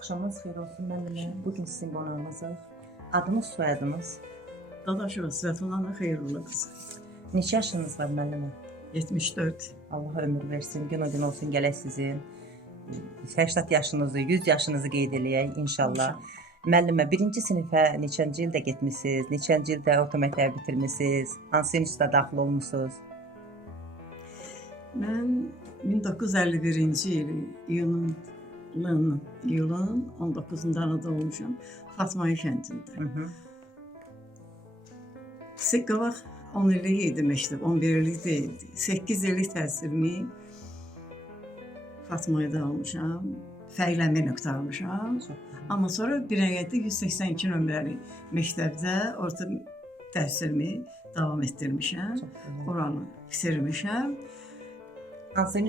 Axşamınız xeyir olsun müəllimə. Bugün sizin qonağınızıq. Adınız, soyadınız? Dadaşova Svetlana Xeyirullah qızı. Neçə yaşınız var müəllimə? 74. Allah ömür versin, gün o gün olsun gələk sizin. 80 yaşınızı, 100 yaşınızı qeyd eləyək inşallah. Müəllimə, birinci sinifə neçənci ildə getmisiniz? Neçənci ildə orta məktəbi bitirmisiniz? Hansı institutda daxil olmusunuz? Mən 1951-ci il iyulun 19-da anadan olmuşam. Fatmaya kəndində. Qabaq 10 illik idi məktəb, 11 illik deyildi. 8 illik təhsilimi Fatmaya'da almışam. Fərqlənmə qurtarmışam. Amma sonra Binəqədidə 182 nömrəli məktəbdə orta təhsilimi davam etdirmişəm. Oranı bitirmişəm.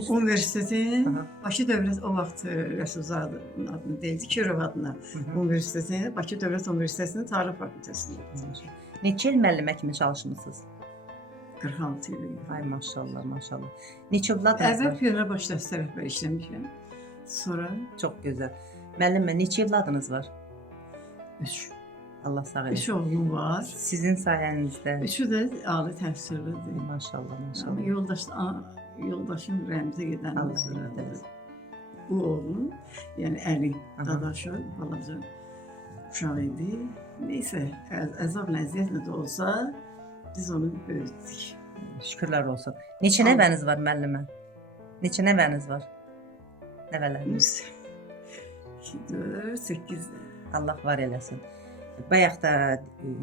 Universitetin Bakı Dövlət o vaxt Rəsulzadənin adını deyildi, Kirov adına Universitetin, Bakı Dövlət Universitetinin Tarix Fakültəsində bitirmişəm. Neçə il müəllimə kimi çalışmısınız? 46 il. Ay maşallah, maşallah. Neçə övladınız var? Əvvəl Piyona başdərs tərəfbər işləmişəm. Sonra çox gözəl. Müəllimə, neçə övladınız var? 3. Allah sağ eləsin. 3 oğlum var. Sizin sayənizdə. 3'ü də ali təhsillidir. Maşallah, maşallah. Yoldaşım Rəmzə gedəndən sonra bu oğlum, yəni Əli Dadaşov, balaca uşaq idi. Neysə, əzabla, əziyyətlə də olsa, biz onu böyütdük. Şükürlər olsun. Neçə nəvəniz var müəllimə? Neçə nəvəniz var? Nəvələriniz? 2, 4, 8. Allah var eləsin. Bayaq da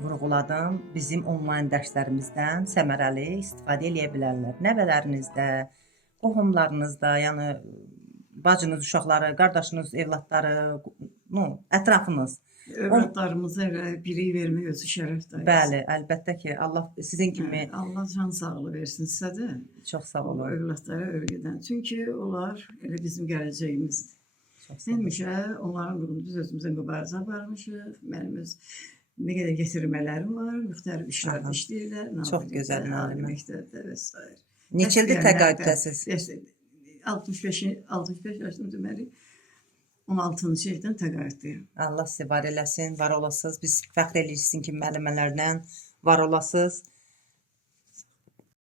vurğuladım, bizim onlayn dərslərimizdən səmərəli istifadə edə bilərlər. Nəvələrinizdə, qohumlarınızda, yəni bacınız, uşaqları, qardaşınız, evladları, ətrafınız. Övladlarımıza bilik vermək özü şərəfdir. Bəli, əlbəttə ki, Allah sizin kimi... Allah can sağlığı versin sizə də. Çox sağ olun. Övladlara öyrədən. Çünki onlar elə bizim gələcəyimizdir. Demişə, onların uğrunda biz özümüzə mübarizə aparmışıq. Mənim öz nə qədər getirmələrim var, müxtəlif işlərdə işləyirlər. Çox gözəl müəllimə. Məktəbdə və s. Neçə ildir təqaüddəsiz? 65 yaşım deməli, 16-cı ildən təqaüddəyim. Allah sizə var eləsin, var olasınız. Biz fəxr edirik sizin kimi müəllimələrlə var olasınız.